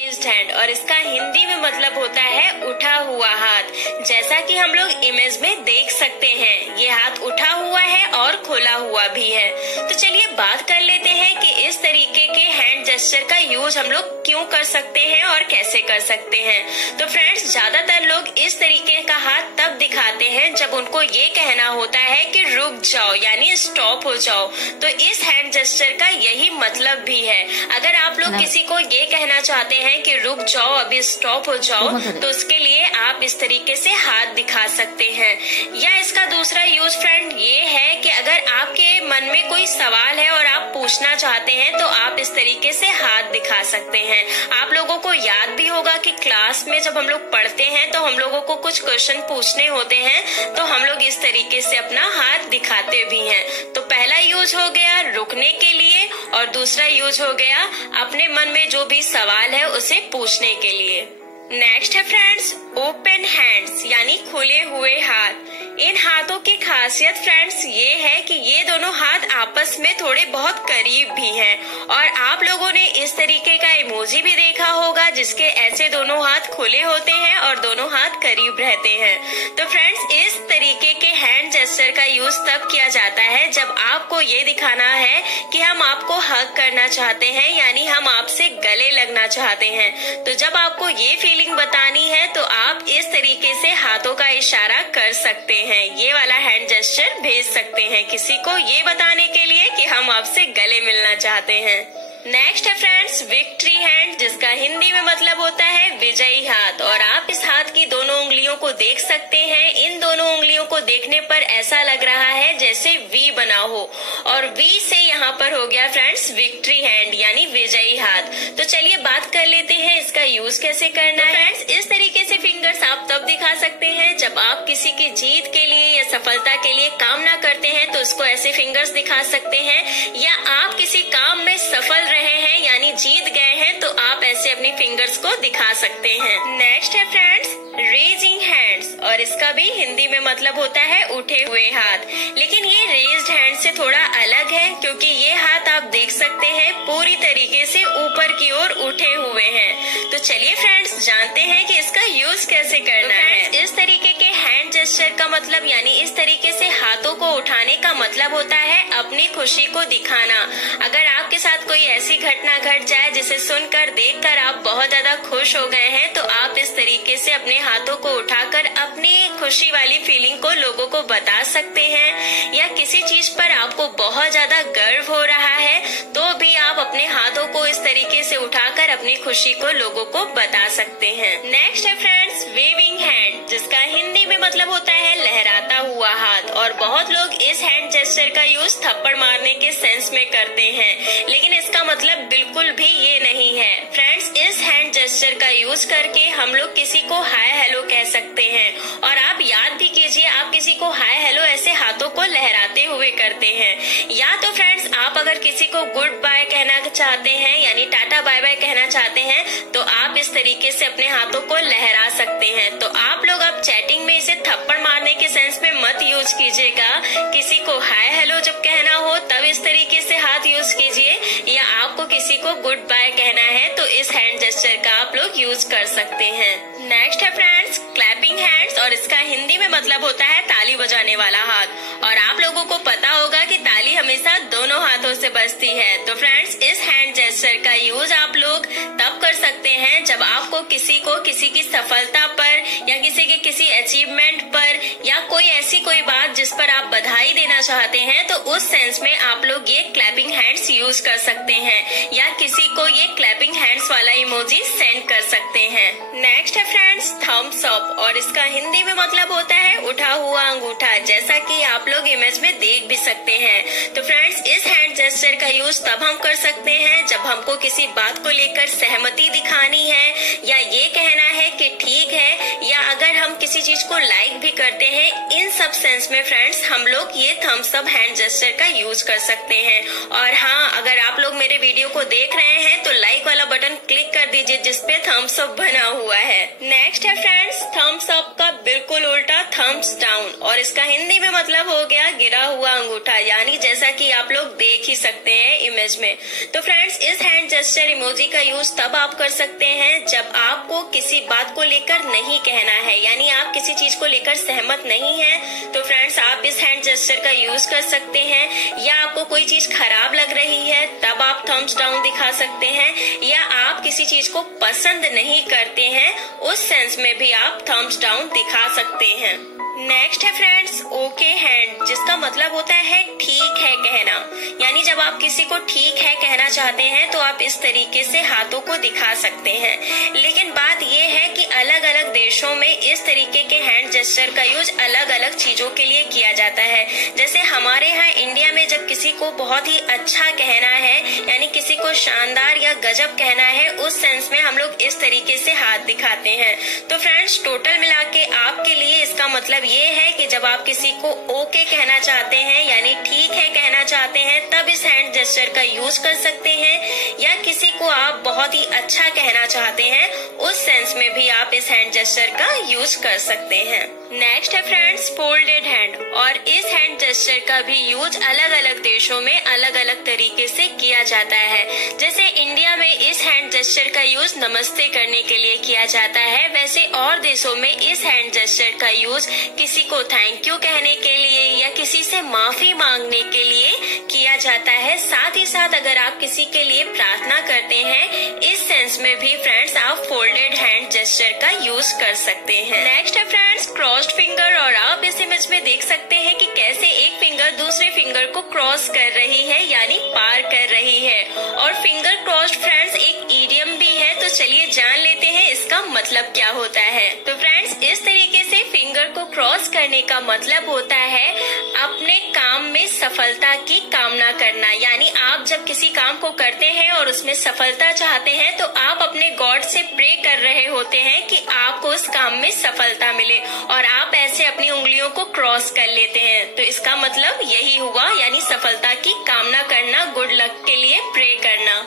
Raised hand और इसका हिंदी में मतलब होता है उठा हुआ हाथ। जैसा कि हम लोग इमेज में देख सकते हैं, ये हाथ उठा हुआ है और खोला हुआ भी है। तो चलिए बात कर लेते हैं कि इस तरीके के हैंड जेस्चर का यूज हम लोग क्यों कर सकते हैं और कैसे कर सकते हैं। तो फ्रेंड्स, ज्यादातर लोग इस तरीके का हाथ तब दिखाते हैं जब उनको ये कहना होता है कि रुक जाओ, यानी स्टॉप हो जाओ। तो इस हैंड जेस्चर का यही मतलब भी है। अगर आप लोग किसी को ये कहना चाहते हैं कि रुक जाओ, अभी स्टॉप हो जाओ, तो उसके लिए आप इस तरीके से हाथ दिखा सकते हैं। या इसका दूसरा यूज फ्रेंड ये है कि अगर आपके मन में कोई सवाल है और आप पूछना चाहते हैं तो आप इस तरीके से हाथ दिखा सकते हैं। आप लोगों को याद भी होगा कि क्लास में जब हम लोग पढ़ते हैं तो हम लोगों को कुछ क्वेश्चन पूछने होते हैं तो हम लोग इस तरीके से अपना हाथ दिखाते भी हैं। तो पहला यूज हो गया रुकने के लिए और दूसरा यूज हो गया अपने मन में जो भी सवाल है उसे पूछने के लिए। नेक्स्ट है फ्रेंड्स ओपन हैंड्स, यानी खुले हुए हाथ। इन हाथों की खासियत फ्रेंड्स ये है कि ये दोनों हाथ आपस में थोड़े बहुत करीब भी हैं और आप लोगों ने इस तरीके का इमोजी भी देखा होगा जिसके ऐसे दोनों हाथ खुले होते हैं और दोनों हाथ करीब रहते हैं। तो फ्रेंड्स, इस तरीके के हैंड जेस्चर का यूज तब किया जाता है जब आपको ये दिखाना है कि हम आपको हग करना चाहते हैं, यानी हम आपसे गले लगना चाहते हैं। तो जब आपको ये फीलिंग बतानी है तो आप इस तरीके से हाथों का इशारा कर सकते हैं। ये वाला हैंड जेस्चर भेज सकते हैं किसी को ये बताने के लिए कि हम आपसे गले मिलना चाहते हैं। नेक्स्ट है फ्रेंड्स विक्ट्री हैंड, जिसका हिंदी में मतलब होता है विजयी हाथ। और आप इस हाथ की दोनों उंगलियों को देख सकते हैं। इन दोनों उंगलियों को देखने पर ऐसा लग रहा है जैसे वी बना हो और वी से यहाँ पर हो गया फ्रेंड्स विक्ट्री हैंड, यानी विजयी हाथ। तो चलिए बात कर लेते हैं इसका यूज कैसे करना है। फ्रेंड्स, इस तरीके से फिंगर्स आप तब दिखा सकते हैं जब आप किसी की जीत के लिए या सफलता के लिए कामना करते हैं तो उसको ऐसे फिंगर्स दिखा सकते हैं। या आप किसी काम में सफल रहे हैं यानी जीत गए हैं तो आप ऐसे अपनी फिंगर्स को दिखा सकते हैं। नेक्स्ट है फ्रेंड्स रेजिंग हैंड्स और इसका भी हिंदी में मतलब होता है उठे हुए हाथ। लेकिन ये रेज्ड हैंड से थोड़ा अलग है क्योंकि ये हाथ आप देख सकते हैं पूरी तरीके से ऊपर की ओर उठे हुए हैं। तो चलिए फ्रेंड्स जानते हैं कि इसका यूज कैसे करना है। इस तरीके के हैंड जेस्चर का मतलब यानी इस तरीके से हाथों को उठाने का मतलब होता है अपनी खुशी को दिखाना। अगर आपके साथ कोई ऐसी घटना घट जाए जिसे सुनकर देखकर आप बहुत ज्यादा खुश हो गए हैं तो आप इस तरीके से अपने हाथों को उठाकर अपनी खुशी वाली फीलिंग को लोगों को बता सकते हैं। या किसी चीज पर आपको बहुत ज्यादा गर्व हो रहा है तो भी आप अपने हाथों को इस तरीके से उठाकर अपनी खुशी को लोगों को बता सकते हैं। नेक्स्ट है फ्रेंड्स वेविंग हैंड, जिसका हिंदी में मतलब होता है लहराता हुआ हाथ। और बहुत लोग इस हैंड जेस्चर का यूज थप्पड़ मारने के सेंस में करते हैं, लेकिन इसका मतलब बिल्कुल भी ये नहीं है। फ्रेंड्स, इस हैंड जेस्चर का यूज करके हम लोग किसी को हाय हेलो कह सकते हैं। और आप याद भी कीजिए, आप किसी को हाय हेलो ऐसे हाथों को लहराते हुए करते हैं। या तो फ्रेंड्स आप अगर किसी को गुड बाय कहना चाहते हैं यानी टाटा बाय बाय कहना चाहते हैं तो आप इस तरीके से अपने हाथों को लहरा सकते हैं। तो आप लोग अब चैटिंग में इसे थप्पड़ मारने के सेंस में मत यूज कीजिएगा। किसी को हाय हेलो जब कहना हो तब इस तरीके से हाथ यूज कीजिए, या आपको किसी को गुड बाय कहना है तो इस हैंड जेस्चर का आप लोग यूज कर सकते हैं। नेक्स्ट है फ्रेंड्स क्लैपिंग हैंड्स और इसका हिंदी में मतलब होता है ताली बजाने वाला हाथ। और आप लोगों को पता होगा कि ताली हमेशा दोनों हाथों से बजती है। तो फ्रेंड्स, इस हैंड जेस्चर का यूज आप लोग तब कर सकते हैं जब आपको किसी की सफलता पर या किसी के किसी अचीवमेंट पर या कोई बात जिस पर आप बधाई देना चाहते हैं तो उस सेंस में आप लोग ये क्लैपिंग हैंड्स यूज कर सकते हैं या किसी को ये क्लैपिंग हैंड्स वाला इमोजी सेंड कर सकते हैं। नेक्स्ट है फ्रेंड्स थम्स अप और इसका हिंदी में मतलब होता है उठा हुआ अंगूठा, जैसा कि आप लोग इमेज में देख भी सकते हैं। तो फ्रेंड्स, इस हैंड जेस्चर का यूज तब हम कर सकते हैं जब हमको किसी बात को लेकर सहमति दिखानी है या ये कहना है कि ठीक है, या अगर हम किसी चीज को लाइक भी करते हैं। इन सब सेंस में फ्रेंड्स हम लोग ये हम सब हैंड जेस्चर का यूज कर सकते हैं। और हाँ, अगर आप लोग मेरे वीडियो को देख रहे हैं तो लाइक वाला बटन क्लिक कर दीजिए जिसपे थम्स अप बना हुआ है। नेक्स्ट है फ्रेंड्स थम्स अप का बिल्कुल उल्टा थम्स डाउन, और इसका हिंदी में मतलब हो गया गिरा हुआ अंगूठा, यानी जैसा कि आप लोग देख ही सकते हैं इमेज में। तो फ्रेंड्स इस हैंड जेस्चर इमोजी का यूज तब आप कर सकते हैं जब आपको किसी बात को लेकर नहीं कहना है, यानी आप किसी चीज को लेकर सहमत नहीं है तो फ्रेंड्स आप इस हैंड जेस्चर का यूज कर सकते हैं। या आपको कोई चीज खराब लग रही है तब आप थम्स डाउन दिखा सकते हैं, या आप किसी चीज को पसंद नहीं करते हैं उस सेंस में भी आप थम्स डाउन दिखा सकते हैं। नेक्स्ट है फ्रेंड्स ओके हैंड, जिसका मतलब होता है ठीक है कहना, यानी जब आप किसी को ठीक है कहना चाहते हैं तो आप इस तरीके से हाथों को दिखा सकते हैं। लेकिन बात ये है कि अलग अलग देशों में इस तरीके के हैंड जेस्चर का यूज अलग अलग चीजों के लिए किया जाता है। जैसे हमारे यहाँ इंडिया में जब किसी को बहुत ही अच्छा कहना है, यानी किसी को शानदार या गजब कहना है, उस सेंस में हम लोग इस तरीके से हाथ दिखाते हैं। तो फ्रेंड्स टोटल मिला के आपके लिए इसका मतलब ये है कि जब आप किसी को ओके कहना चाहते हैं यानी ठीक है कहना चाहते हैं तब इस हैंड जेस्चर का यूज कर सकते हैं, या किसी को आप बहुत ही अच्छा कहना चाहते हैं उस सेंस में भी आप इस हैंड जेस्चर का यूज कर सकते हैं। नेक्स्ट है फ्रेंड्स फोल्डेड हैंड, और इस हैंड जेस्चर का भी यूज अलग अलग देशों में अलग अलग तरीके से किया जाता है। जैसे इंडिया में इस हैंड जेस्चर का यूज नमस्ते करने के लिए किया जाता है, वैसे और देशों में इस हैंड जेस्चर का यूज किसी को थैंक यू कहने के लिए या किसी से माफी मांगने के लिए किया जाता है। साथ ही साथ अगर आप किसी के लिए प्रार्थना करते हैं इस सेंस में भी फ्रेंड्स आप फोल्डेड हैंड जेस्चर का यूज कर सकते हैं। नेक्स्ट है फ्रेंड्स क्रॉस्ड फिंगर, और आप इस इमेज में देख सकते हैं कि कैसे एक फिंगर दूसरे फिंगर को क्रॉस कर रही है यानी पार कर रही है। और फिंगर क्रॉस्ड फ्रेंड्स एक इडियम भी है, तो चलिए जान लेते हैं इसका मतलब क्या होता है। तो फ्रेंड्स इस तरीके से फिंगर को क्रॉस करने का मतलब होता है अपने काम में सफलता की कामना करना, यानी आप जब किसी काम को करते हैं और उसमें सफलता चाहते हैं तो आप अपने गॉड से प्रे कर रहे होते हैं कि आपको उस काम में सफलता मिले, और आप ऐसे अपनी उंगलियों को क्रॉस कर लेते हैं। तो इसका मतलब यही हुआ, यानी सफलता की कामना करना, गुड लक के लिए प्रे करना।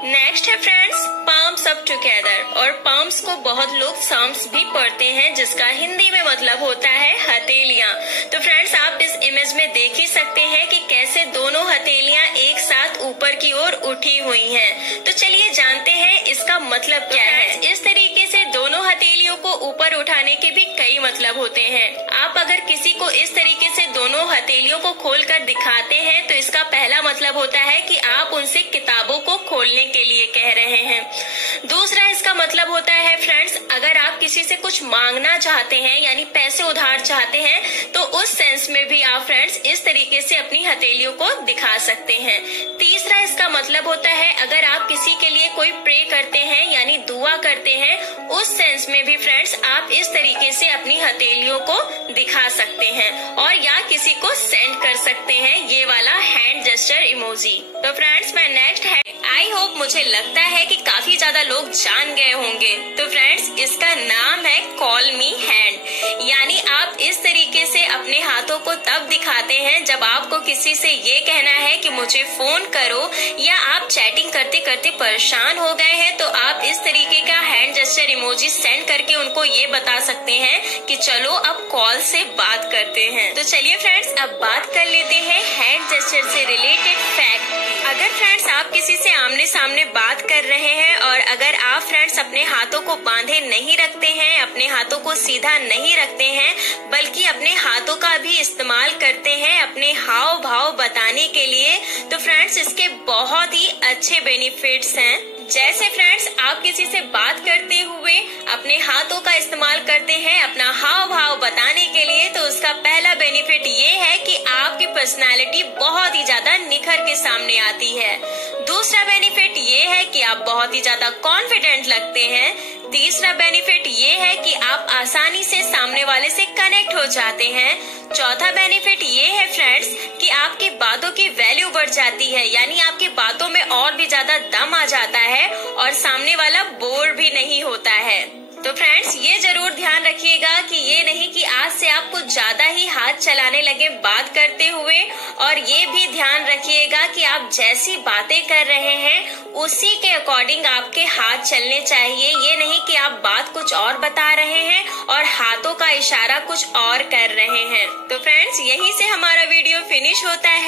नेक्स्ट है फ्रेंड्स पाम्स अप टुगेदर, और पाम्स को बहुत लोग साम्स भी पढ़ते हैं जिसका हिंदी में मतलब होता है हथेलियां। तो फ्रेंड्स आप इस इमेज में देख ही सकते हैं कि कैसे दोनों हथेलियां एक साथ ऊपर की ओर उठी हुई हैं। तो चलिए जानते हैं इसका मतलब क्या है। इस तरीके से दोनों हथेलियों को ऊपर उठाने के भी कई मतलब होते हैं। आप अगर किसी को इस तरीके से दोनों हथेलियों को खोलकर दिखाते हैं तो इसका पहला मतलब होता है कि आप उनसे किताबों को खोलने के लिए कह रहे हैं। दूसरा इसका मतलब होता है फ्रेंड्स अगर आप किसी से कुछ मांगना चाहते हैं यानी पैसे उधार चाहते हैं तो उस सेंस में भी आप फ्रेंड्स इस तरीके से अपनी हथेलियों को दिखा सकते हैं। तीसरा इसका मतलब होता है अगर आप किसी के लिए कोई प्रे करते हैं यानी दुआ करते हैं उस सेंस में भी फ्रेंड्स आप इस तरीके से अपनी हथेलियों को दिखा सकते हैं और या किसी को सेंड कर सकते हैं ये वाला हैंड जेस्चर इमोजी। तो फ्रेंड्स मैं नेक्स्ट है आई होप मुझे लगता है कि काफी ज्यादा लोग जान गए होंगे। तो फ्रेंड्स इसका नाम है कॉल मी हैंड, यानी आप इस तरीके से अपने हाथों को तब दिखाते हैं जब आपको किसी से ये कहना है कि मुझे फोन करो या आप चैटिंग करते करते परेशान हो गए हैं तो आप इस तरीके का हैंड जेस्चर इमोजी सेंड करके उनको ये बता सकते हैं कि चलो अब कॉल से बात करते हैं। तो चलिए फ्रेंड्स अब बात कर लेते हैं हैंड जेस्चर से रिलेटेड फैक्ट। अगर फ्रेंड्स आप किसी से आमने सामने बात कर रहे हैं और अगर आप फ्रेंड्स अपने हाथों को बांधे नहीं रखते हैं, अपने हाथों को सीधा नहीं रखते हैं बल्कि अपने हाथों का भी इस्तेमाल करते हैं अपने हाव भाव बताने के लिए, तो फ्रेंड्स इसके बहुत ही अच्छे बेनिफिट्स हैं। जैसे फ्रेंड्स आप किसी से बात करते हुए अपने हाथों का इस्तेमाल करते हैं अपना हाव भाव बताने के लिए, तो उसका पहला बेनिफिट ये है कि आपकी पर्सनालिटी बहुत ही ज्यादा निखर के सामने आती है। दूसरा बेनिफिट ये है कि आप बहुत ही ज्यादा कॉन्फिडेंट लगते हैं। तीसरा बेनिफिट ये है कि आप आसानी से सामने वाले से कनेक्ट हो जाते हैं। चौथा बेनिफिट ये है फ्रेंड्स कि आपकी बातों की वैल्यू बढ़ जाती है, यानी आपकी बातों में और भी ज्यादा दम आ जाता है और सामने वाला बोर भी नहीं होता है। तो फ्रेंड्स ये जरूर ध्यान रखिएगा कि ये नहीं कि आज से आप कुछ ज्यादा ही हाथ चलाने लगे बात करते हुए, और ये भी ध्यान रखिएगा कि आप जैसी बातें कर रहे हैं उसी के अकॉर्डिंग आपके हाथ चलने चाहिए। ये नहीं कि आप बात कुछ और बता रहे हैं और हाथों का इशारा कुछ और कर रहे हैं। तो फ्रेंड्स यहीं से हमारा वीडियो फिनिश होता है।